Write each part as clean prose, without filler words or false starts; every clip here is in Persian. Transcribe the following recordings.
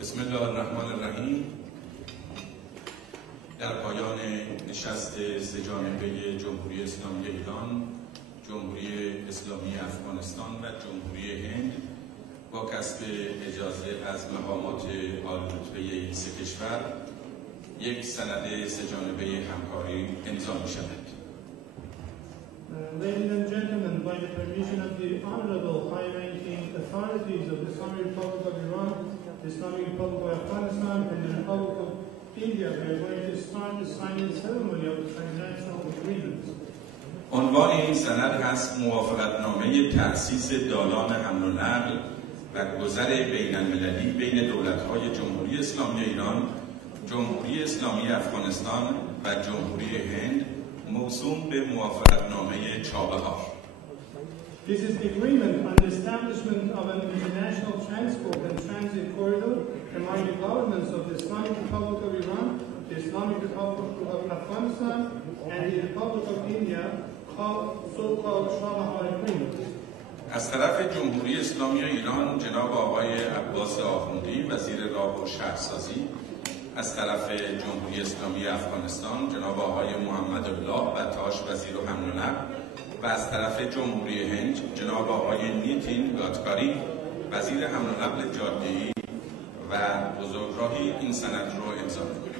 بسم الله الرحمن الرحیم. در پایان نشست سه‌جانبه جمهوری اسلامی ایران، جمهوری اسلامی افغانستان و جمهوری هند با کسب اجازه از مقامات عالی‌رتبه این سه کشور یک سند سه‌جانبه همکاری امضا می‌شود. Ladies and gentlemen, by the permission of the honorable high-ranking authorities of the Islamic Republic of Iran, the Islamic Republic of Afghanistan, and the Republic of India, we are going to start the signing ceremony of the transnational agreements. عنوان این سند هست موافقتنامه تأسیس دالان حمل و نقل و گذر بین المللی بین دولت‌های جمهوری اسلامی ایران، جمهوری اسلامی افغانستان و جمهوری هند موسوم به موافقتنامه چابهار. This is the agreement on the establishment of an international transport and transit corridor among the governments of the Islamic Republic of Iran, the Islamic Republic of Afghanistan, and the Republic of India, called so-called Chabahar Agreement. از طرف جمهوری اسلامی ایران جناب آقای عباس آخوندی وزیر راه و شهرسازی، از طرف جمهوری اسلامی افغانستان جناب آقای محمد الله بطاش وزیر حمل و نقل و از طرف جمهوری هند جناب آقای نیتین گادکاری وزیر حمل و نقل جاده‌ای و بزرگراهی این سند رو امضا می‌کنیم.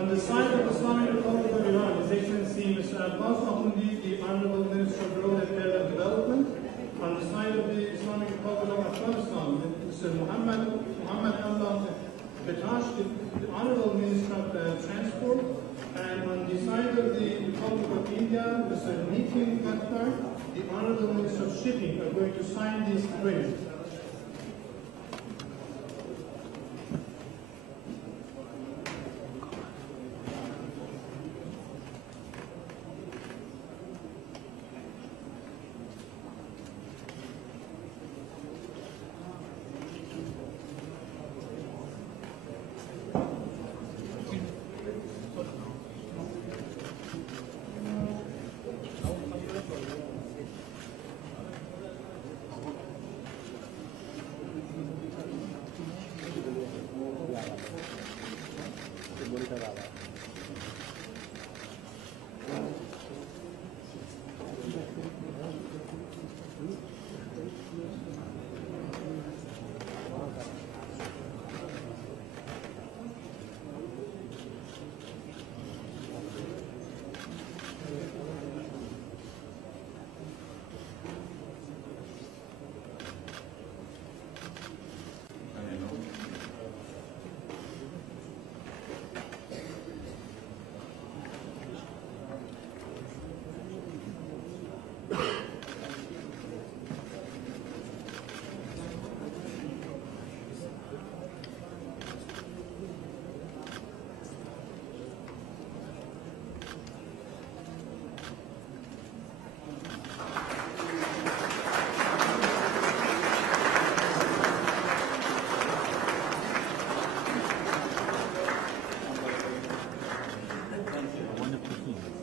On the side of the Islamic Republic of Iran, His Excellency Mr. Abbas Ahmadi, the Honorable Minister of Road and Urban Development. On the side of the Islamic Republic of Afghanistan, Mr. Muhammad Allah Batash, the Honorable Minister of Transport. And on the side of the Republic of India, Mr. Nitin Gadkar, the Honorable Minister of Shipping, are going to sign this agreement.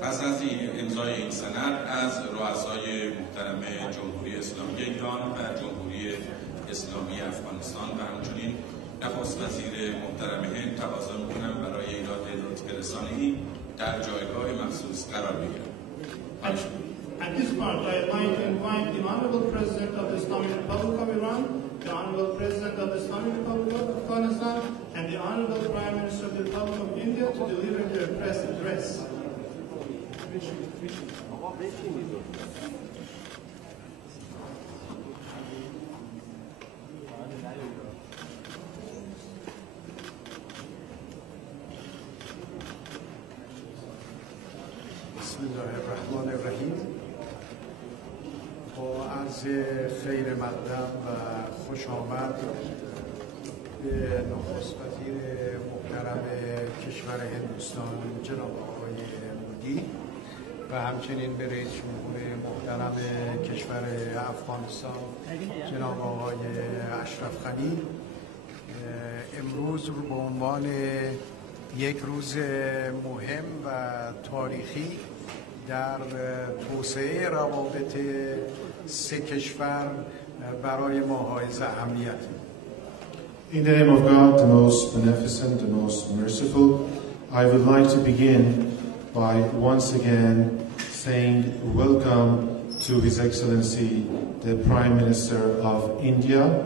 پس از امضای این سند از رؤسای محترم جمهوری اسلامی ایران و جمهوری اسلامی افغانستان و همچنین نخست وزیر محترم هند تقاضا می‌کنم برای ایراد نطق رسانه‌ای در جایگاه مخصوص قرار بگیرند. At this part, I'd like to invite the Honorable President of the Islamic Republic of Iran, the Honorable President of the Islamic Republic of Afghanistan, and the Honorable Prime Minister of the Republic of India to deliver their press address. بسم الله الرحمن الرحیم. با عرض خیر مقدم و خوش آمد به نخست وزیر محترم کشور هندوستان جناب آقای مودی و همچنین به رئیس جمهور محترم کشور افغانستان جناب آقای اشرف غنی. امروز به عنوان یک روز مهم و تاریخی در توسعه روابط سه کشور برای ما حائز اهمیت. In the name of God, the most beneficent, the most merciful, I would like to begin by once again saying welcome to His Excellency, the Prime Minister of India,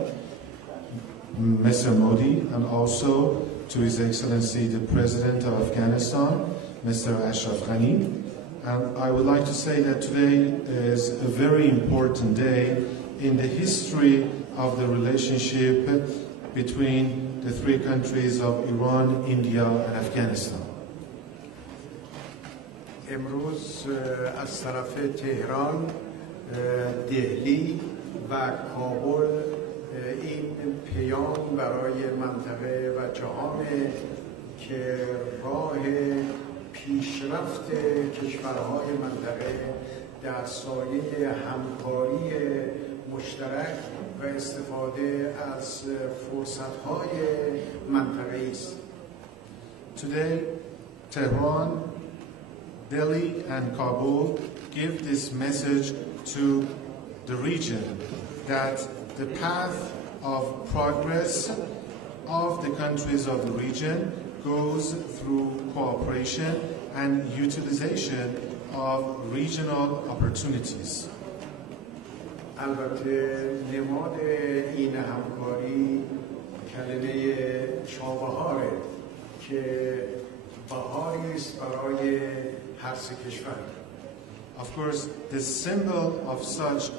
Mr. Modi, and also to His Excellency, the President of Afghanistan, Mr. Ashraf Ghani. And I would like to say that today is a very important day in the history of the relationship between the three countries of Iran, India, and Afghanistan. امروز از طرف تهران، دهلی و کابل این پیام برای منطقه و جهان که راه پیشرفت کشورهای منطقه در سایه همکاری مشترک و استفاده از فرصت‌های منطقه‌ای است. Today, Tehran, Delhi, and Kabul give this message to the region that the path of progress of the countries of the region goes through cooperation and utilization of regional opportunities. البته نماد این همکاری کلمه چابهاره که بهاری است برای هر سه کشور. Of course, the symbol of such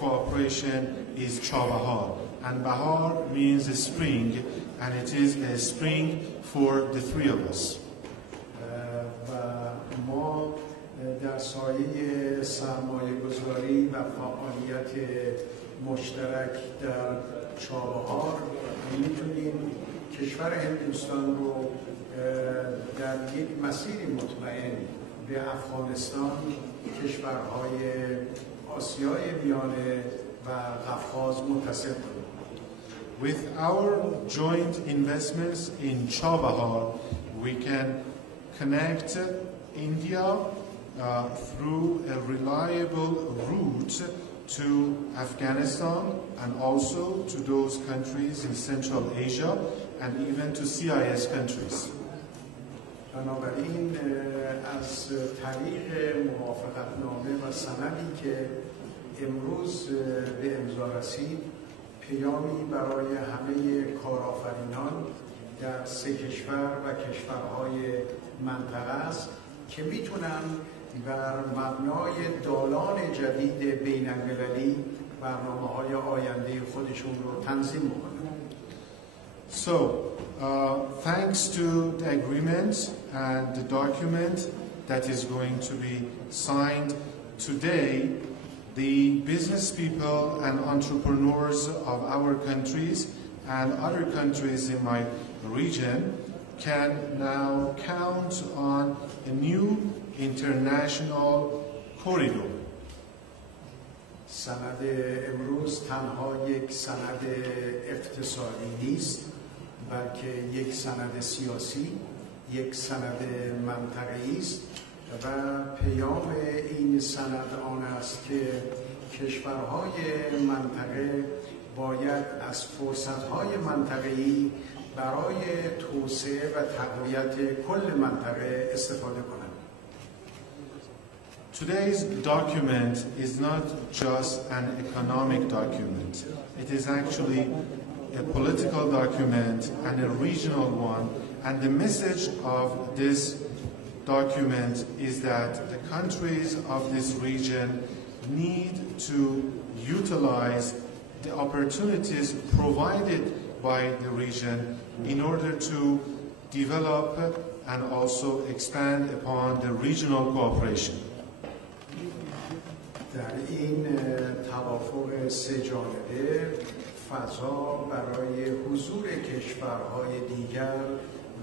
cooperation is Chabahar, and Bahar means a spring, and it is a spring for the three of us. و ما در سایه سرمایه گذاری و فعالیت مشترک در چابهار میتونیم کشور هندوستان رو در یک مسیری مطمئن به افغانستان، کشورهای آسیای میانه و قفقاز متصل کنیم. With our joint investments in Chabahar, we can connect India through a reliable route to Afghanistan and also to those countries in Central Asia and even to CIS countries. بنابراین از طریق موافقتنامه و سندی که امروز به امضا رسید، پیامی برای همه کارآفرینان در سه کشور و کشورهای منطقه است که میتونن بر مبنای دالان جدید بین‌المللی برنامه‌های آینده خودشون رو تنظیم بکنن. So, thanks to the agreement and the document that is going to be signed today, the business people and entrepreneurs of our countries and other countries in my region can now count on a new international corridor. سند امروز تنها یک سند اقتصادی نیست، بلکه یک سند سیاسی، یک سند منطقه‌ای است و پیام این سند آن است که کشورهای منطقه باید از فرصت‌های منطقه‌ای برای توسعه و تقویت کل منطقه استفاده کنند. Today's document is not just an economic document. It is actually a political document and a regional one. And the message of this document is that the countries of this region need to utilize the opportunities provided by the region in order to develop and also expand upon the regional cooperation. در این توافق سه جانبه فضا برای حضور کشورهای دیگر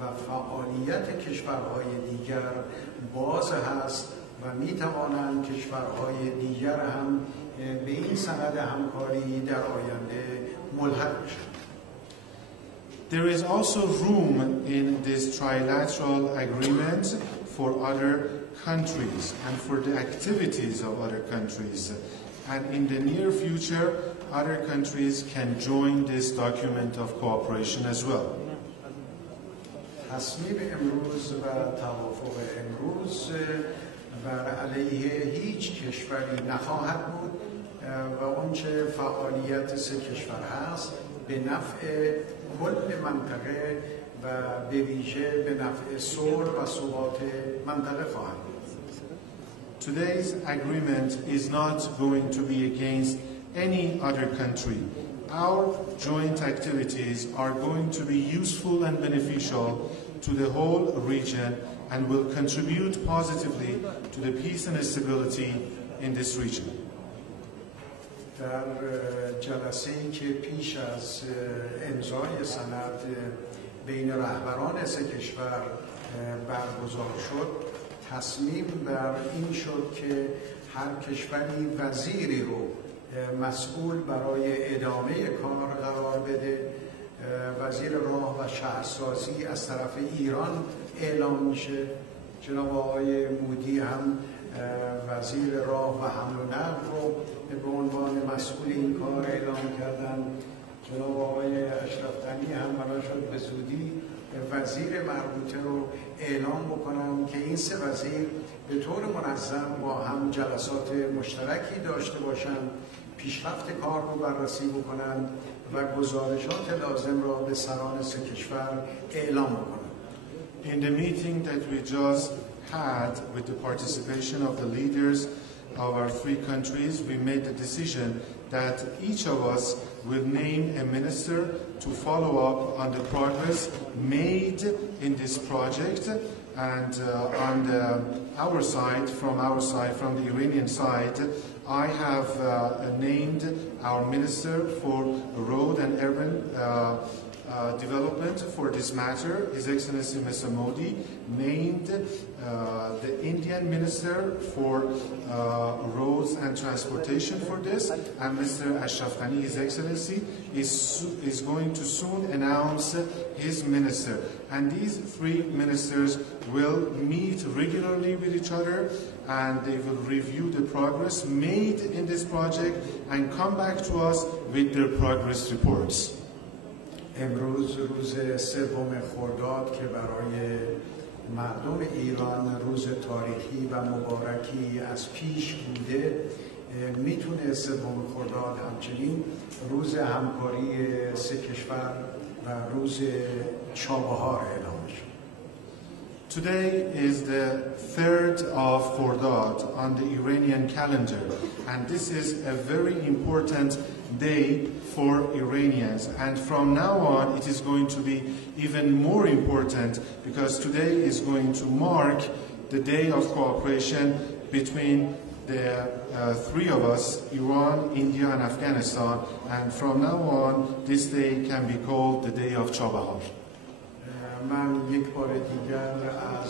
و فعالیت کشورهای دیگر باز هست و می توانند کشورهای دیگر هم به این سند همکاری در آینده ملحق بشند. There is also room in this trilateral agreement for other countries and for the activities of other countries. And in the near future, other countries can join this document of cooperation as well. تصمیم امروز و توافق امروز بر علیه هیچ کشوری نخواهد بود و اونچه فعالیت سه کشور هست به نفع کل منطقه و به ویژه به نفع صلح و ثبات منطقه خواهد بود. Today's agreement is not going to be against any other country. Our joint activities are going to be useful and beneficial to the whole region and will contribute positively to the peace and stability in this region. در جلسه‌ای که پیش از امضای سند بین رهبران سه کشور برگزار شد، تصمیم بر این شد که هر کشوری وزیری رو مسئول برای ادامه کار قرار بده. وزیر راه و شهرسازی از طرف ایران اعلام میشه. جناب آقای مودی هم وزیر راه و حمل و نقل رو به عنوان مسئول این کار اعلام کردن. جناب آقای اشرف غنی هم بنا شد به زودی وزیر مربوطه رو اعلام بکنن که این سه وزیر به طور منظم با هم جلسات مشترکی داشته باشن، پیشرفت کار رو بررسی بکنن و گزارشات لازم را به سران سه کشور اعلام بکنن. In the meeting that we just had with the participation of the leaders of our three countries, we made the decision that each of us will name a minister to follow up on the progress made in this project. And on our side, from the Iranian side, I have named our Minister for Road and Urban Development for this matter, His Excellency Mr. Modi, named the Indian Minister for Roads and Transportation for this, and Mr. Ashraf Ghani, His Excellency, is going to soon announce his minister. And these three ministers will meet regularly with each other, and they will review the progress made in this project and come back to us with their progress reports. امروز روز سوم خرداد که برای مردم ایران روز تاریخی و مبارکی از پیش بوده، میتونه سوم خرداد همچنین روز همکاری سه کشور و روز چابهار اعلام شد. Today is the 3rd of Khordad on the Iranian calendar, and this is a very important day for Iranians. And from now on, it is going to be even more important because today is going to mark the day of cooperation between the three of us, Iran, India, and Afghanistan. And from now on, this day can be called the day of Chabahar. من یک بار دیگر از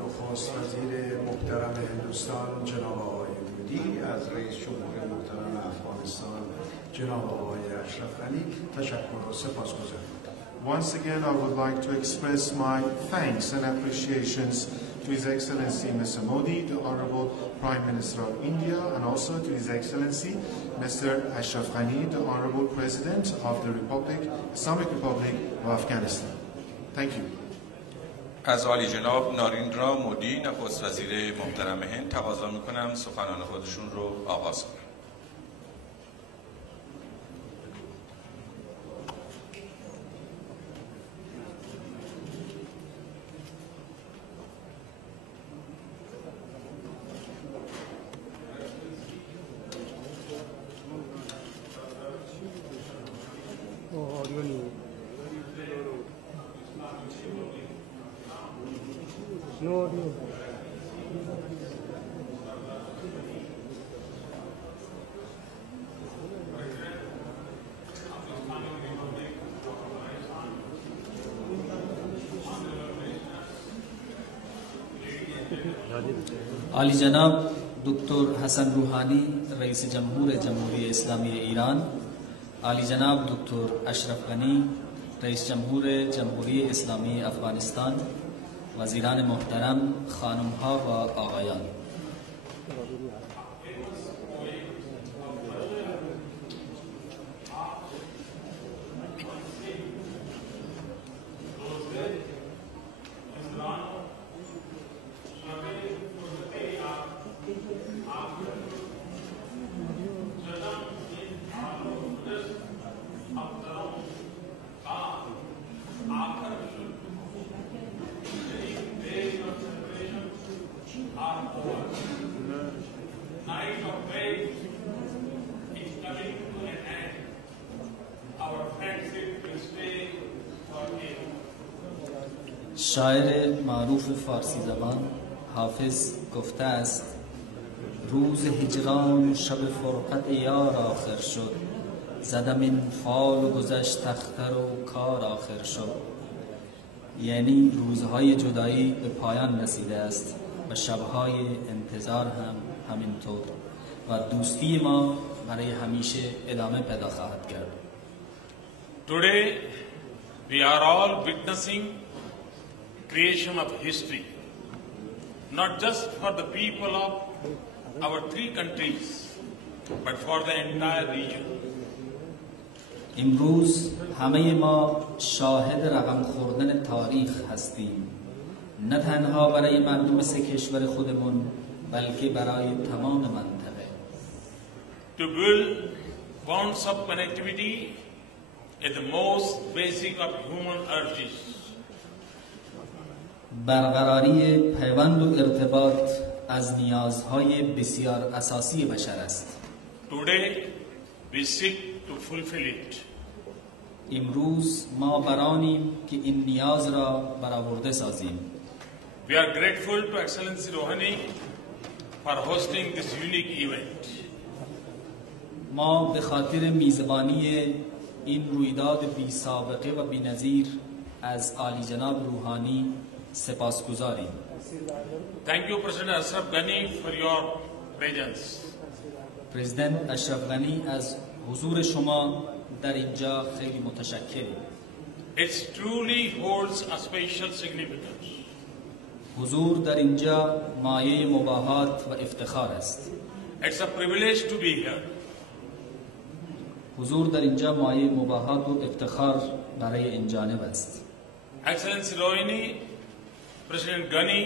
نخست وزیر محترم هندوستان جناب آقای مودی، از رئیس جمهور محترم افغانستان جناب آقای اشرف غنی تشکر و سپاسگزارم. Once again, I would like to express my thanks and appreciations to His Excellency Mr. Modi, the Honorable Prime Minister of India, and also to His Excellency Mr. Ashraf Ghani, the Honorable President of the Islamic Republic of Afghanistan. Thank you. از عالی جناب ناریندرا مودی نخست وزیر محترم هند تقاضا میکنم سخنان خودشون رو آغاز کنند. عالی جناب دکتر حسن روحانی رئیس جمهور جمهوری اسلامی ایران، عالی جناب دکتر اشرف غنی رئیس جمهور جمهوری اسلامی افغانستان، وزیران محترم، خانم‌ها و آقایان، شاعر معروف فارسی زبان حافظ گفته است روز هجران و شب فرقت یار آخر شد، زدم این فال و گذشت اختر و کار آخر شد. یعنی روزهای جدایی به پایان رسیده است و شبهای انتظار هم همینطور و دوستی ما برای همیشه ادامه پیدا خواهد کرد. Today we are all witnessing creation of history, not just for the people of our three countries, but for the entire region. امروز همه ما شاهد رقم خوردن تاریخ هستیم، نه تنها برای مردم سه کشور خودمون بلکه برای تمام منطقه. To build bonds of connectivity is the most basic of human urges. برقراری پیوند و ارتباط از نیازهای بسیار اساسی بشر است. Today we seek to fulfill it. امروز ما برانیم که این نیاز را برآورده سازیم. We are grateful to Excellency Rouhani for hosting this unique event. ما به خاطر میزبانی این رویداد بی سابقه و بی نظیر از عالی جناب روحانی سپاسگزاریم. Thank you, President Ashraf Ghani, for your presence. پرزیدنت اشرف غنی از حضور شما در اینجا خیلی متشکریم. It truly holds a special significance. حضور در اینجا مایه مباهات و افتخار است. It's a privilege to be here. حضور در اینجا مایه مباهات و افتخار برای این جانب است. Excellency Rouhani, President Ghani,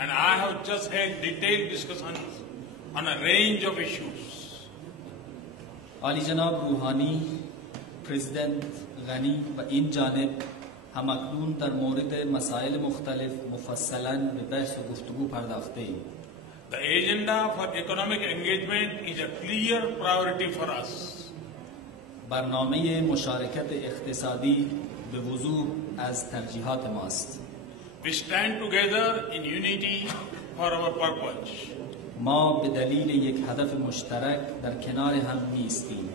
and I have just had detailed discussions on a range of issues. عالی جناب روحانی، پرزیدنت غنی و این جانب همکنون در مورد مسائل مختلف مفصلاً به بحث و گفتگو پرداخته ایم. The agenda for economic engagement is a clear priority for us. برنامه مشارکت اقتصادی به وضوح از ترجیحات ماست. We stand together in unity for our purpose. ما به دلیل یک هدف مشترک در کنار هم می‌ایستیم.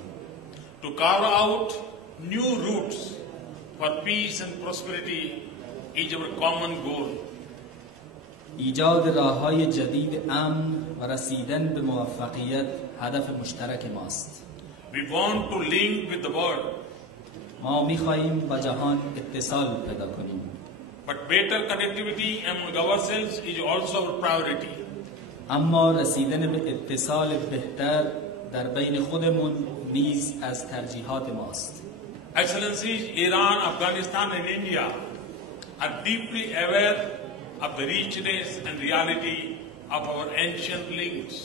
To carve out new routes for peace and prosperity is our common goal. ایجاد راه‌های جدید امن و رسیدن به موفقیت هدف مشترک ماست. We want to link with the world. ما می‌خواهیم با جهان اتصال پیدا کنیم. But better connectivity among ourselves is also our priority. اما رسیدن به اتصال بهتر در بین خودمون نیز از ترجیحات ماست. Excellencies, Iran, Afghanistan and India are deeply aware of the richness and reality of our ancient links.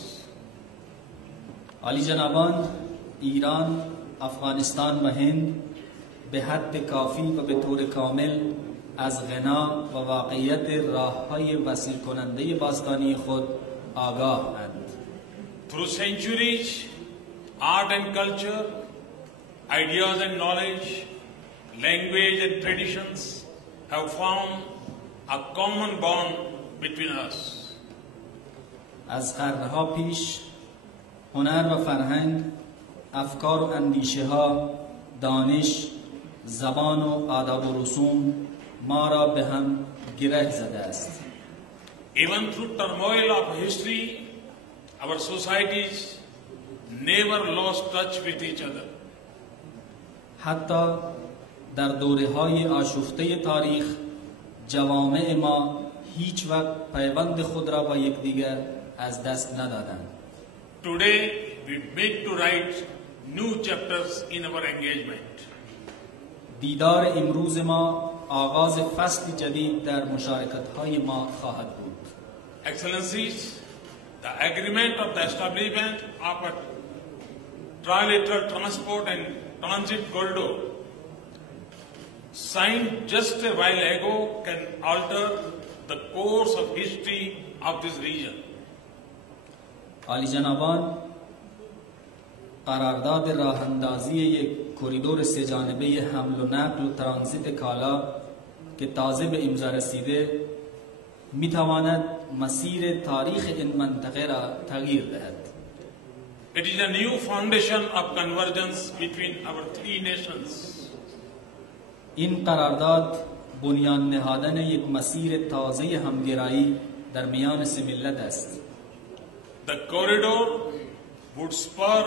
عالی جنابان، ایران، افغانستان و هند به حد کافی و به طور کامل از غنا و واقعیت راه‌های وصل کننده باستانی خود آگاه اند. Through centuries, art and culture, ideas and knowledge, language and traditions have formed a common bond between us. از قرنها پیش هنر و فرهنگ، افکار و اندیشه ها، دانش، زبان و آداب و رسوم ما را به هم گره زده است. Even through turmoil of history, our societies never lost touch with each other. حتی در دوره‌های آشفته تاریخ جوامع ما هیچ وقت پیوند خود را با یکدیگر از دست ندادند. Today, we beg to write new chapters in our engagement. دیدار امروز ما آغاز فصل جدید در مشارکت‌های ما خواهد بود. Excellencies, the agreement of the establishment of a trilateral transport and transit corridor signed just a while ago can alter the course of history of this region. عالی جنابان، قرارداد راه اندازی یک کریدور سه جانبه حمل و نقل و ترانزیت کالا که تازه به امضا رسیده میتواند مسیر تاریخ این منطقه را تغییر دهد. It is a new foundation of convergence between our three nations. این قرارداد بنیان نهادن یک مسیر تازه همگرایی در میان سه ملت است. The corridor would spur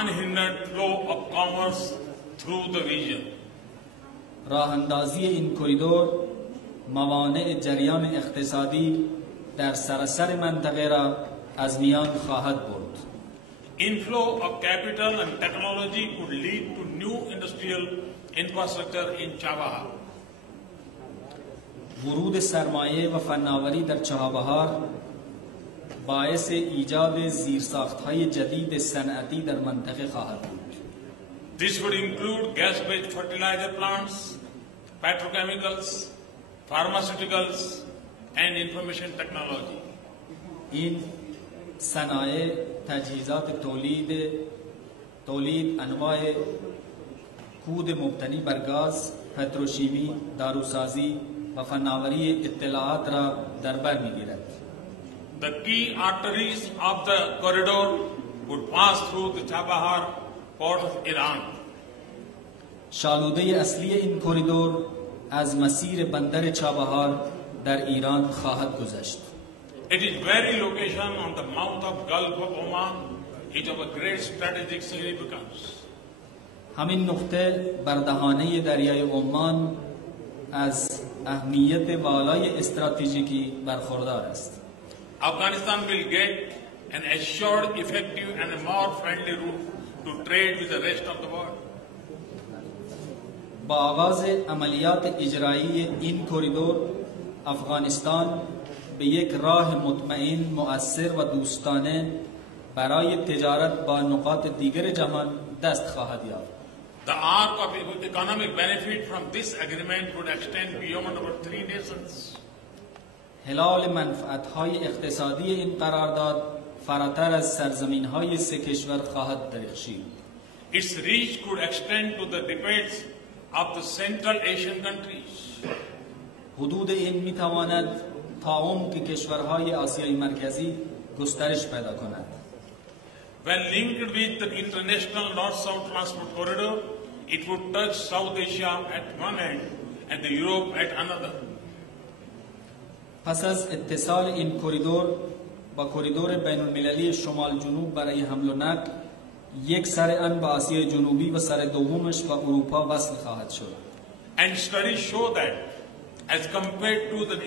unhindered flow of commerce through the region. راه اندازی این کریدور موانع جریان اقتصادی در سراسر منطقه را از میان خواهد برد. Inflow of capital and technology could lead to new industrial infrastructure in Chabahar. ورود سرمایه و فناوری در چابهار باعث ایجاد زیرساخت‌های جدید صنعتی در منطقه خواهد بود. This would include gas-based fertilizer plants, petrochemicals, pharmaceuticals, and information technology. این صنایع تجهیزات تولید انواع کود مبتنی بر گاز، پتروشیمی، داروسازی و فناوری اطلاعات را در بر می‌گیرد. The key arteries of the corridor would pass through the Chabahar port of Iran. شالوده اصلی این کریدور از مسیر بندر چابهار در ایران خواهد گذشت. It is very location on the mouth of Gulf of Oman is of a great strategic significance. همین نقطه بر دهانه دریای عمان از اهمیت والای استراتژیکی برخوردار است. Afghanistan will get an assured, effective and a more friendly route to trade with the rest of the world. با آغاز عملیات اجرایی این کریدور، افغانستان به یک راه مطمئن، مؤثر و دوستانه برای تجارت با نقاط دیگر جهان دست خواهد یافت. The arc of economic benefit from this agreement would extend beyond our three nations. هلال منفعت‌های اقتصادی این قرارداد فراتر از سرزمین‌های سه کشور خواهد درخشید. Its reach could extend to the debates of the Central Asian countries. حدود این می‌تواند تا عمق کشورهای آسیای مرکزی گسترش پیدا کند. When linked with the international north-south transport corridor, it would touch South Asia at one end and the Europe at another. پس از اتصال این کریدور با کریدور بین‌المللی شمال جنوب برای حمل و نقل، یک سر آن با آسیای جنوبی و سر دومش با اروپا وصل خواهد شد. And studies show that as compared to the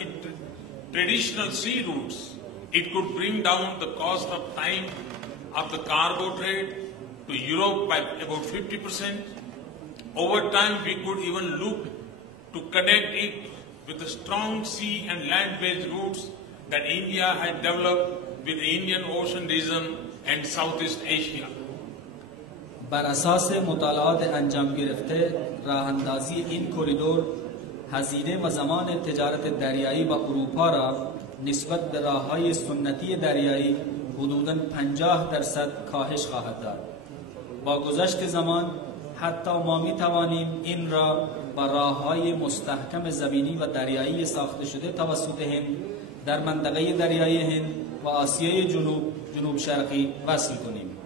traditional sea routes, it could bring down the cost of time of the cargo trade to Europe by about 50%. Over time, we could even look to connect it with the strong sea and land-based routes that India had developed with the Indian Ocean region and Southeast Asia. بر اساس مطالعات انجام گرفته، راه اندازی این کریدور هزینه و زمان تجارت دریایی با اروپا را نسبت به راه‌های سنتی دریایی حدوداً 50% کاهش خواهد داد. با گذشت زمان حتی ما می توانیم این را با راه‌های مستحکم زمینی و دریایی ساخته شده توسط هند در منطقه دریایی هند و آسیای جنوب شرقی وصل کنیم.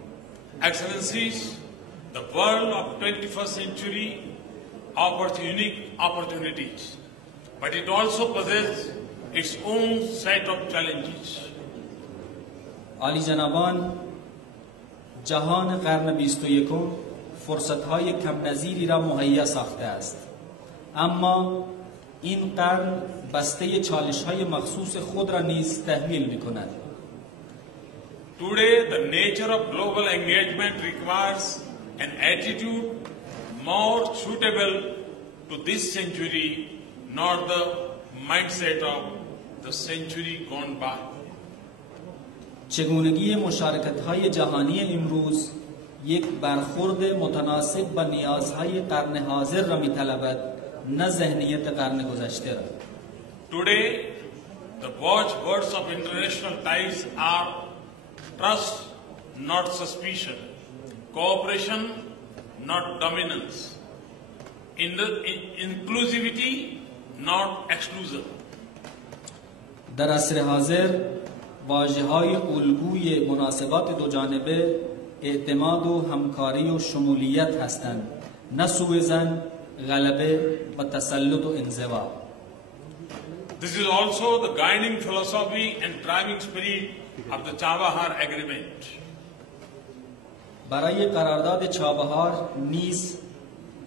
Excellencies, the world of 21st century offers unique opportunities, but it also possesses its own set of challenges. عالی جنابان، جهان قرن 21 فرصت‌های کم نظیری را مهیا ساخته است، اما این قرن بسته چالش‌های مخصوص خود را نیز تحمیل می‌کند. Today, the nature of global engagement requires an attitude more suitable to this century, not the mindset of the century gone by. چگونگی مشارکت‌های جهانی امروز یک برخورد متناسب با نیازهای قرن حاضر را می‌طلبد، نه ذهنیت قرن گذشته را. Today, the watchwords of international ties are trust, not suspicion, cooperation, not dominance, inclusivity, not exclusive. در عصر حاضر واژه‌های الگوی مناسبات دو جانبه اعتماد و همکاری و شمولیت هستند، نه سوءظن، غلبه و تسلط و انزوا. This is also the guiding philosophy and driving spirit of the Chabahar Agreement. برای قرارداد چابهار نیز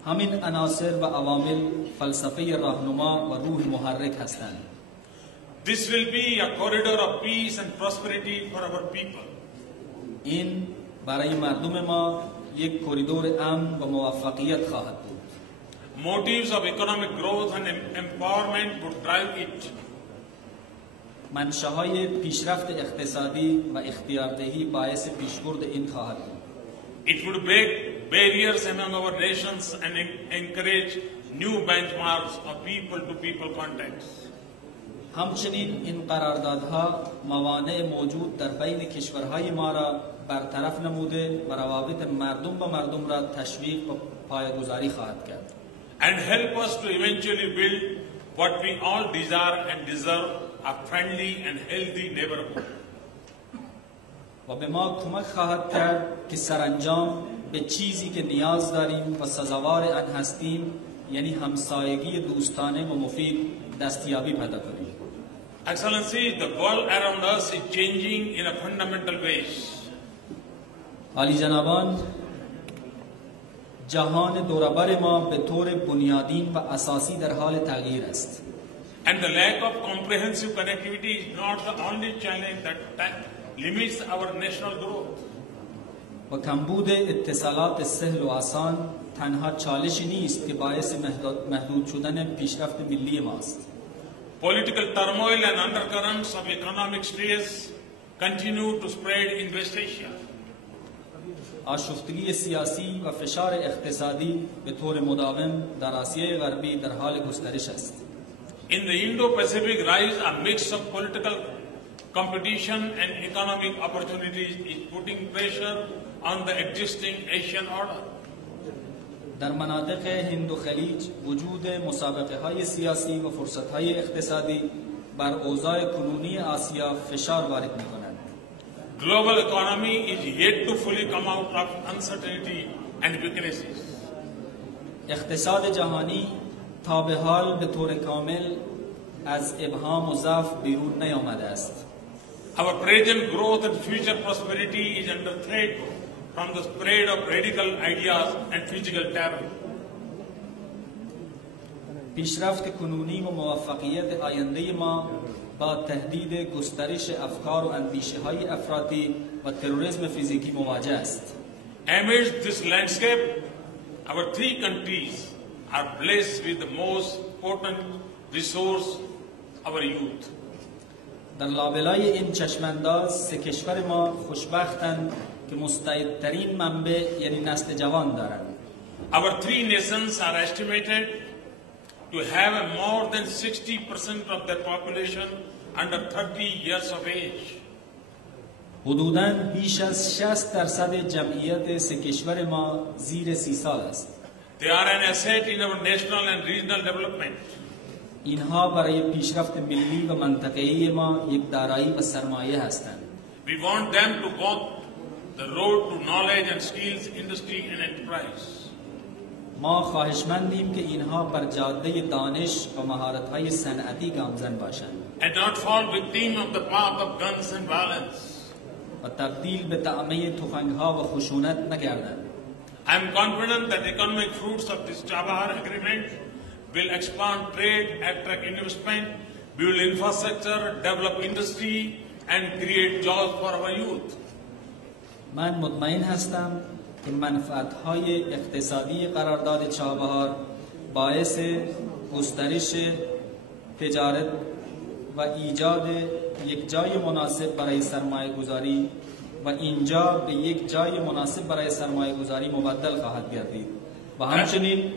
همین عناصر و عوامل فلسفه راهنما و روح محرک هستند. This will be a corridor of peace and prosperity for our people. این برای مردم ما یک کریدور امن و موفقیت خواهد بود. Motives of economic growth and empowerment would drive it. منشأهای پیشرفت اقتصادی و اختیاردهی باعث پیشبرد این خواهد بود. It would break barriers among our nations and encourage new benchmarks of people-to-people contacts. همچنین این قراردادها موانع موجود در بین کشورهای ما را برطرف نموده و روابط مردم با مردم را تشویق و پایه‌گذاری خواهد کرد. And help us to eventually build what we all desire and deserve, a friendly and healthy neighborhood. و به ما کمک خواهد کرد که سرانجام به چیزی که نیاز داریم و سزاوار آن هستیم، یعنی همسایگی دوستانه و مفید، دستیابی پیدا کنیم. Excellency, the world around us is changing in a fundamental ways. عالی جنابان، جهان دوربر ما به طور بنیادین و اساسی در حال تغییر است. And the lack of comprehensive connectivity is not the only challenge that limits our national growth. و کمبود اتصالات سهل و آسان تنها چالشی نیست که باعث محدود شدن پیشرفت ملی ماست. Political turmoil and undercurrents of economic stress continue to spread in West Asia. آشفتگی سیاسی و فشار اقتصادی به طور مداوم در آسیای غربی در حال گسترش است. In the Indo-Pacific rise, a mix of political competition and economic opportunities is putting pressure on the existing Asian order. در مناطق هند و خلیج وجود مسابقه های سیاسی و فرصت های اقتصادی بر اوضاع کنونی آسیا فشار وارد می کنند. Global economy is yet to fully come out of uncertainty and weaknesses. اقتصاد جهانی تا به حال به طور کامل از ابهام و ضعف بیرون نیامده است. Our present growth and future prosperity is under threat from the spread of radical ideas and physical terror. پیشرفت کنونی و موفقیت آینده ما با تهدید گسترش افکار و اندیشه های افراطی و تروریسم فیزیکی مواجه است. Amidst this landscape, our three countries are blessed with the most potent resource, our youth. در لابلای این چشمانداز سه کشور ما خوشبختند که مستعدترین منبع یعنی نسل جوان دارند. Our three nations are estimated to have more than 60% of their population under 30 years of age. حدوداً بیش از 60% جمعیت سه کشور ما زیر 30 سال است. They are an asset in our national and regional development. اینها برای پیشرفت ملی و منطقه‌ای ما یک دارایی و سرمایه هستند. We want them to walk the road to knowledge and skills, industry and enterprise. ما خواهشمندیم که اینها بر جاده دانش و مهارت‌های صنعتی گامزن باشند and not fall victim of the path of guns and violence. و تبدیل به طعمه تفنگ‌ها و خشونت نگردند. I am confident that economic fruits of this Chabahar agreement will expand trade, attract investment, build infrastructure, develop industry and create jobs for our youth. من مطمئن هستم که منفعت‌های اقتصادی قرارداد چابهار باعث گسترش تجارت و ایجاد یک جای مناسب برای سرمایه گذاری و اینجا به یک جای مناسب برای سرمایه گذاری مبدل خواهد گردید و همچنین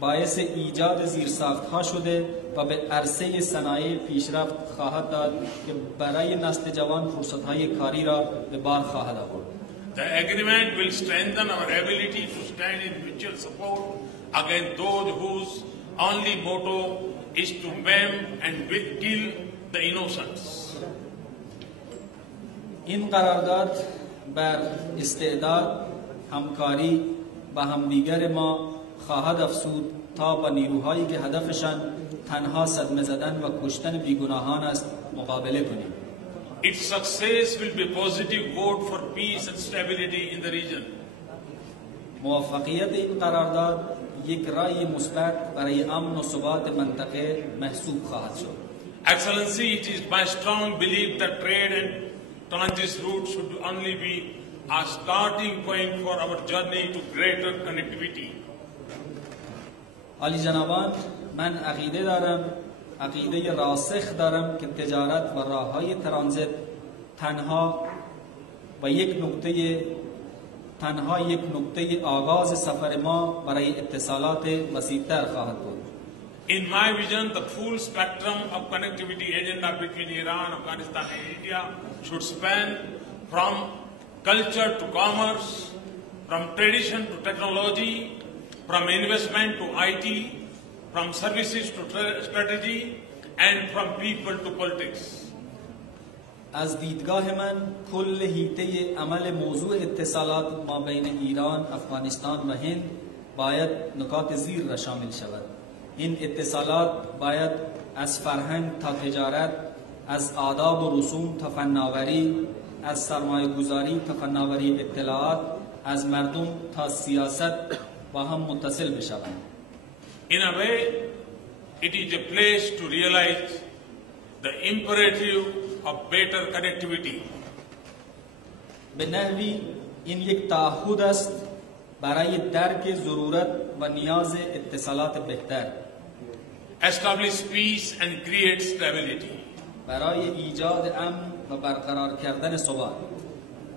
باعث ایجاد زیرساخت‌ها شده و به عرصه صنایع پیشرفت خواهد داد که برای نسل جوان فرصت‌های کاری را به بار خواهد آورد. The agreement will strengthen our ability to stand in mutual support against those whose only motto is to maim and kill the innocents. این قرارداد بر استعداد همکاری با همدیگر ما خواهد افزود تا با نیروهایی که هدفشان تنها صدمه زدن و کشتن بیگناهان است مقابله کنیم. Its success will be a positive vote for peace and stability in the region. موفقیت این قرارداد یک رأی مثبت برای امن و ثبات منطقه محسوب خواهد شد. Excellency, it is my strong belief that trade and transit routes should only be a starting point for our journey to greater connectivity. عالی جنابان، من عقیده راسخ دارم که تجارت و راههای ترانزیت تنها یک نقطه آغاز سفر ما برای اتصالات وسیع‌تر خواهد بود. In my vision, the full spectrum of connectivity agenda between Iran, Afghanistan and India should span from culture to commerce, from tradition to technology, from investment to IT, from services to strategy, and from people to politics. از دیدگاه من کل حیطه عمل موضوع اتصالات ما بین ایران، افغانستان و هند باید نکات زیر را شامل شود. این اتصالات باید از فرهنگ تا تجارت، از آداب و رسوم تا فناوری، از سرمایه گذاری تا فناوری اطلاعات، از مردم تا سیاست با هم متصل بشوند. In a way, it is a place to realize the imperative of better connectivity. به نحوی این یک تعهد است برای درک ضرورت و نیاز اتصالات بهتر. Establish peace and create stability. برای ایجاد امن و برقرار کردن ثبات.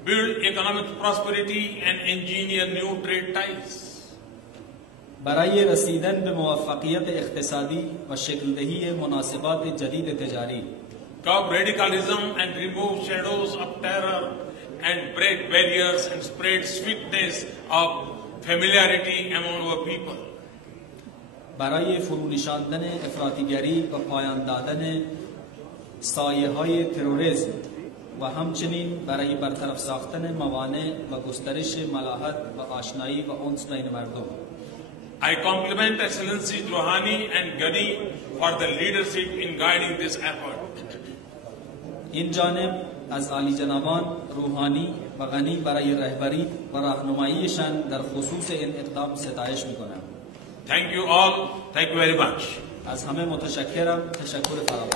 Build economic prosperity and engineer new trade ties. برای رسیدن به موفقیت اقتصادی و شکلدهی مناسبات جدید تجاری. Curb radicalism and remove shadows of terror and break barriers and spread sweetness of familiarity among our people. برای فرونشاندن افراطیگری و پایان دادن سایه‌های تروریسم و همچنین برای برطرف ساختن موانع و گسترش ملاحت و آشنایی و انس بین مردم. I compliment Excellency Rouhani and Ghani for the leadership in guiding this effort. این جانب از عالی جنابان روحانی و غنی برای رهبری و راهنماییشان در خصوص این اقدام ستایش می‌کنم. Thank you all. Thank you very much. از همه متشکرم. تشکر فراوان.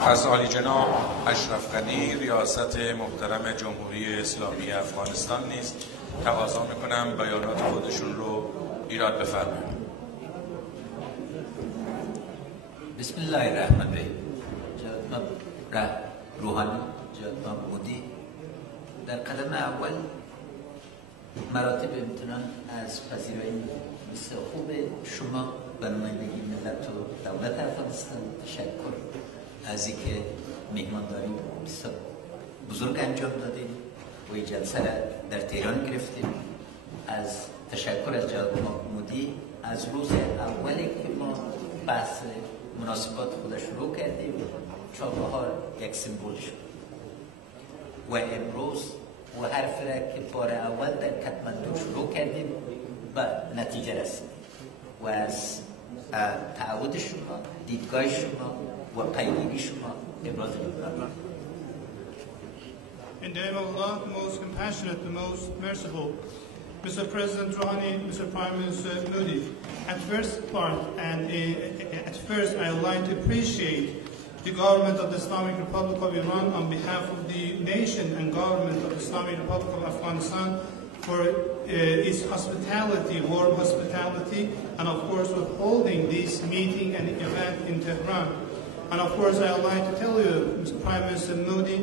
از عالی جناب اشرف غنی ریاست محترم جمهوری اسلامی افغانستان نیز تقاضا میکنم بیانات خودشون رو ایراد بفرمایید. بسم الله الرحمن الرحیم. جناب روحانی، جناب مودی، در قدم اول مراتب میتونم از پذیرایی مثل خوب شما و نمایندگی ملت و دولت افغانستان تشکر از اینکه میهمانداری بسیار بزرگ انجام دادیم و این جلسه را در تهران گرفتیم. از تشکر از جناب مودی از روز اولی که ما بحث مناسبات خود شروع کردیم، چابهار یک سمبول شد و امروز و حرف را که بار اول در کتمندو شروع کردیم و نتیجه رسید و از تعهد شما، دیدگاه شما و پیگیری شما ابراز می‌کنم. In the name of Allah, the most compassionate, the most merciful, Mr. President Rouhani, Mr. Prime Minister Modi, at first I would like to appreciate the government of the Islamic Republic of Iran on behalf of the nation and government of the Islamic Republic of Afghanistan for its hospitality, warm hospitality, and of course for holding this meeting and event in Tehran. And of course I would like to tell you, Mr. Prime Minister Modi,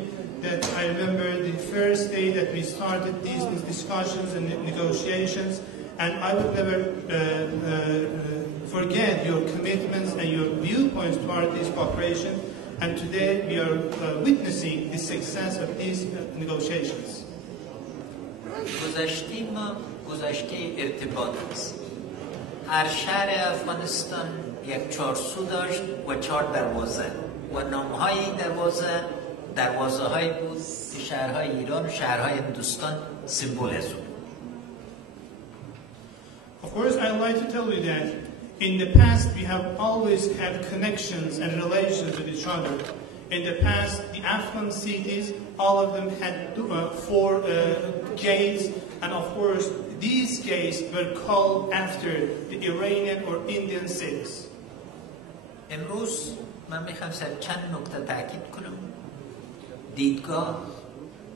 that I remember the first day that we started these discussions and negotiations, and I would never forget your commitments and your viewpoints toward this cooperation. And today we are witnessing the success of these negotiations. گذشته ما گذشته ارتباط است. هر شهر افغانستان یک چارسو داشت و 4 دروازه و نامهای این دروازه هایی بود که شهرهای ایران و شهرهای هندوستان سمبل از اون. Of course, I'd like to tell you that in the past we have always had connections and relations with each other. In the past, the Afghan cities, all of them had 4 gates, and of course, these gates were called after the Iranian or Indian cities. امروز من میخوام سر چند نکته تاکید کنم: دیدگاه،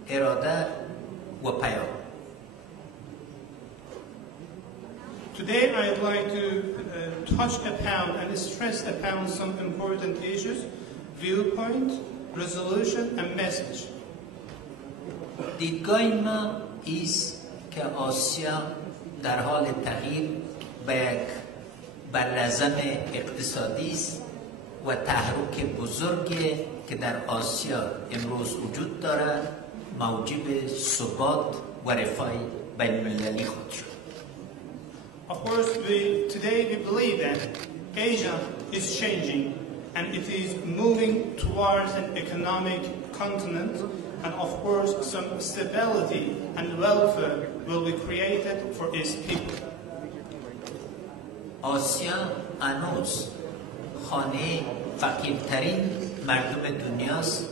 اراده و پیام. Today, I'd like to touch upon and stress upon some important issues: viewpoint, resolution, and message. دیدگاه ما است که آسیا در حال تغییر به یک برلزم اقتصادی است و تحرک بزرگی که در آسیا امروز وجود دارد موجب ثبات و رفاه بین المللی خود شد. Of course, today we believe that Asia is changing and it is moving towards an economic continent, and of course some stability and welfare will be created for its people. آسیا هنوز خانه فقیرترین مردم دنیاست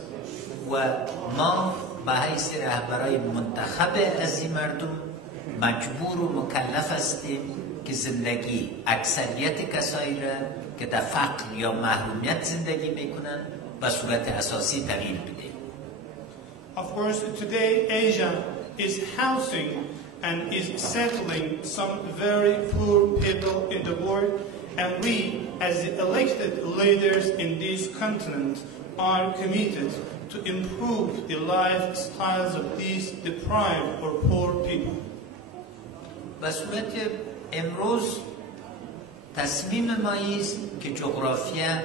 و ما به حیث رهبرای منتخب از این مردم مجبور و مکلف هستیم که زندگی اکثریت کسایی را که در فقر یا محرومیت زندگی میکنن به صورت اساسی تغییر بدیم. Of course, today Asia is housing and is settling some very poor people in the world, and we, as the elected leaders in this continent, are committed to improve the lifestyles of these deprived or poor people. به صورت امروز تصمیم ما است که جغرافیا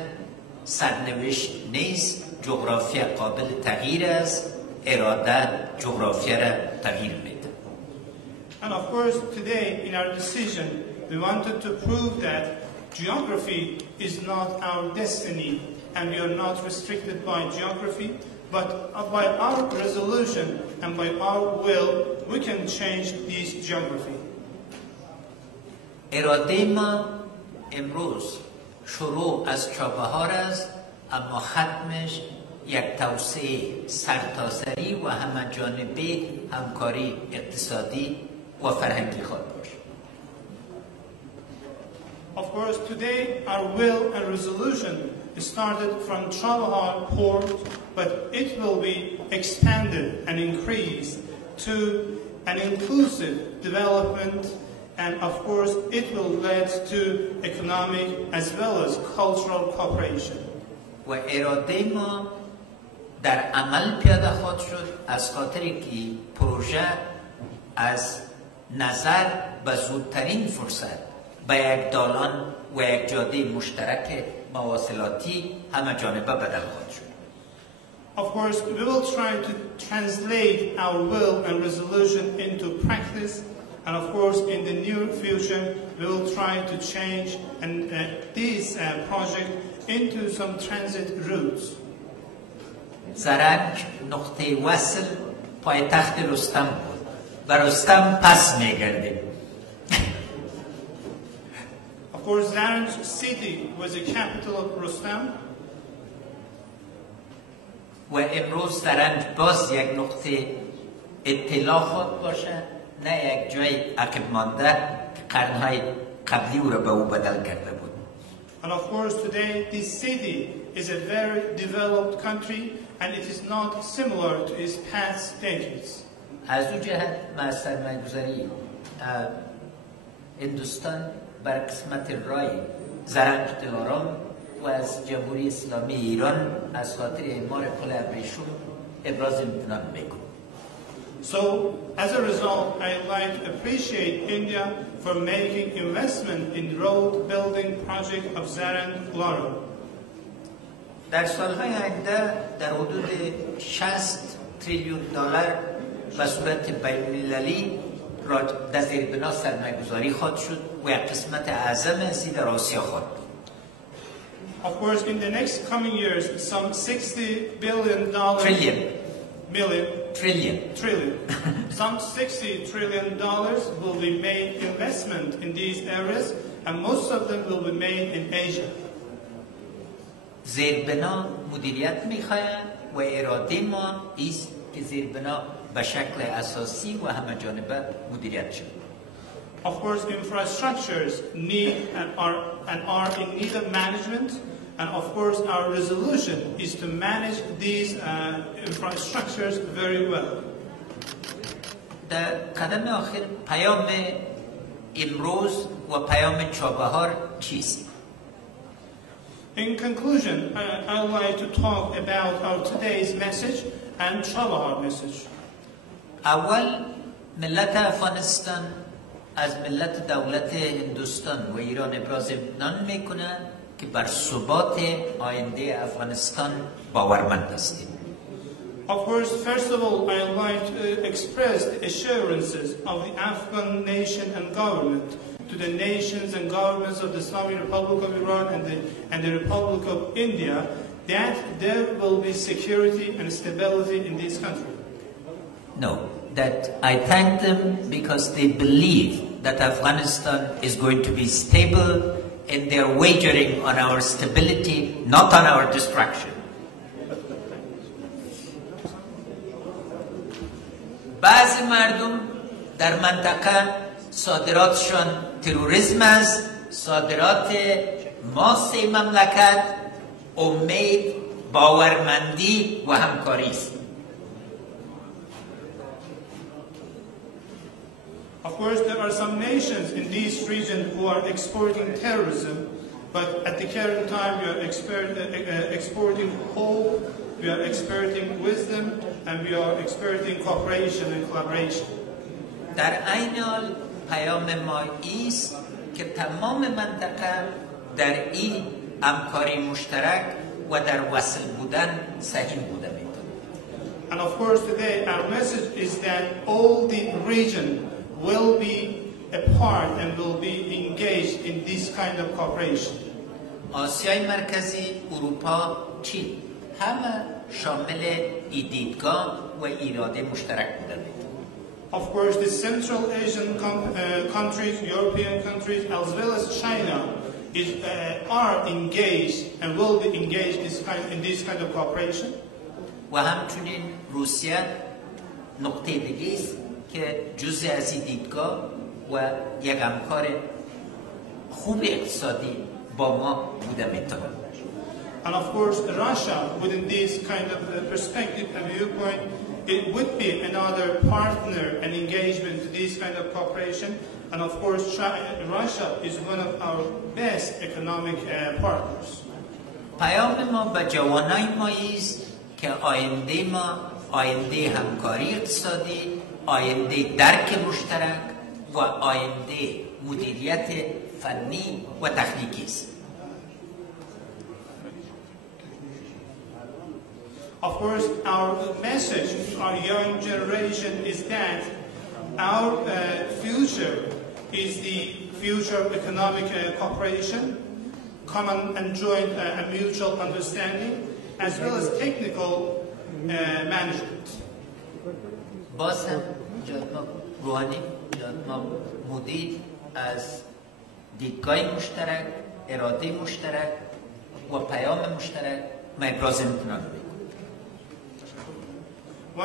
سرنوشت نیست، جغرافیا قابل تغییر است، اراده جغرافیا را تغییر میده. And of course, today in our decision, we wanted to prove that geography is not our destiny, and we are not restricted by geography, but by our resolution and by our will, we can change this geography. اراده ما امروز شروع از چابهار است، اما ختمش یک توسعه سرتاسری و همه‌جانبه همکاری اقتصادی و فرهنگی خواهد باشد. Of course, today our will and resolution started from Chabahar port, but it will be expanded and increased to an inclusive development, and of course it will lead to economic as well as cultural cooperation. و اراده ما در عمل پیاده خواهد شد از خاطری که پروژه از نظر به زودترین فرصت به یک دالان و یک جاده مشترک مواصلاتی همه جانبه بدل خواهد شد. Of course, we will try to translate our will and resolution into practice, and of course, in the near future, we will try to change this project into some transit routes. زرنج نقطه وصل پایتخت رستم بود و رستم پس میگرده. Of course, Zaranj city was the capital of Rustam. و امروز زرنج باز یک نقطه اطلاع خود باشه، نه یک جای عقب مانده که قرنهای قبلی او را به او بدل کرده بود. And of course, today this city is a very developed country, and it is not similar to its past decades. از او جهت ما سرمایه‌گذاری هندوستان بر قسمت رای زرنج دلارام و از جمهوری اسلامی ایران از خاطر اعمار collaboration ابراز امتنان میکنم. So, as a result, I'd like to appreciate India for making investment in road building project of Zaran-Laro. در سالهای آینده در حدود $60 تریلیون به صورت بین‌المللی در زیربنا سرمایه گذاری خواهد شد و یک قسمت اعظم ازی در آسیا خواهد بود. Of course, in the next coming years, some $60 billion some $60 trillion will be made investment in these areas, and most of them will be made in Asia. زیربنا مدیریت میخواهد و اراده ما است که زیربنا به شکل اساسی و همه جانبه مدیریت شد. Of course, infrastructures need and are in need of management, and of course, our resolution is to manage these infrastructures very well. در قدم آخر پیام امروز و پیام چابهار چیست؟ In conclusion, I'd like to talk about our today's message and Chabahar message. اول ملت افغانستان از ملت دولت هندوستان و ایران ابراز امتنان میکنند که بر ثبات آینده افغانستان باورمند هستیم. Of course, first of all, I'd like to express the assurances of the Afghan nation and government to the nations and governments of the Islamic Republic of Iran and the Republic of India that there will be security and stability in this country. No, that I thank them because they believe that Afghanistan is going to be stable and they are wagering on our stability, not on our destruction. بعضی مردم در منطقه صادراتشان تروریسم است، صادرات ما سه مملکت امید، باورمندی و همکاری است. Of course, there are some nations in this region who are exporting terrorism, but at the current time we are exporting hope, we are exporting wisdom, and we are exporting cooperation and collaboration. در عین حال پیام ما است که تمام منطقه در این همکاری مشترک و در وصل بودن سهیم بوده میتونه. And of course today our message is that all the region will be a part and will be engaged in this kind of cooperation. آسیای مرکزی، اروپا، چین همه شامل این دیدگاه و اراده مشترک بوده میتونه. Of course, the Central Asian countries, European countries, as well as China, are engaged and will be engaged in this kind of cooperation. و همچنین روسیه نقطه دیگه است که جزء از این دیدگاه و یک همکار خوب اقتصادی با ما بوده میتونه. And of course, Russia, within this kind of perspective and viewpoint, it would be another partner and engagement to this kind of cooperation. And of course, Russia is one of our best economic partners. پیام ما به جوانای ما است که آینده ما آینده همکاری اقتصادی، آینده درک مشترک و آینده مدیریت فنی و تکنیکی است. Of course, our message to our young generation is that our future is the future of economic cooperation, common and joint and mutual understanding, as well as technical management. باز هم جناب روحانی، جناب مودی از دیدگاه مشترک، اراده مشترک و پیام مشترک ما ابراز امتنان می‌کنیم.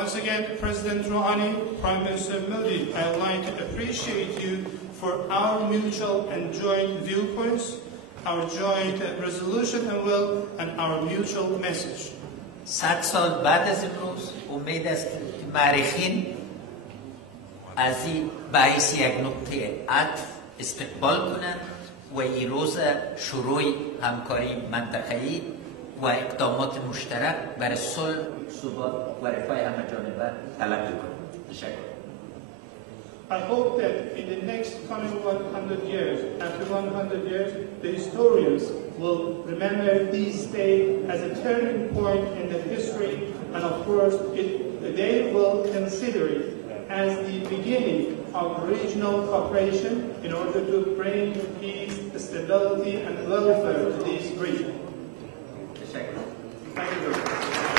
Once again, President Rouhani, Prime Minister Modi, I would like to appreciate you for our mutual and joint viewpoints, our joint resolution and will, and our mutual message. 100 سال بعد از امروز امید است که مورخین از این باعث یک نقطه عطف استقبال کنند و این روز شروع همکاری منطقه‌ای و اقدامات مشترک برای صلح، ثبات و رفاه همه جانبه تلقی کنند. تشکر. I hope that in the next coming 100 years, after 100 years, the historians will remember this day as a turning point in the history, and of course, they will consider it as the beginning of regional cooperation in order to bring peace, stability, and welfare to this region. Thank you.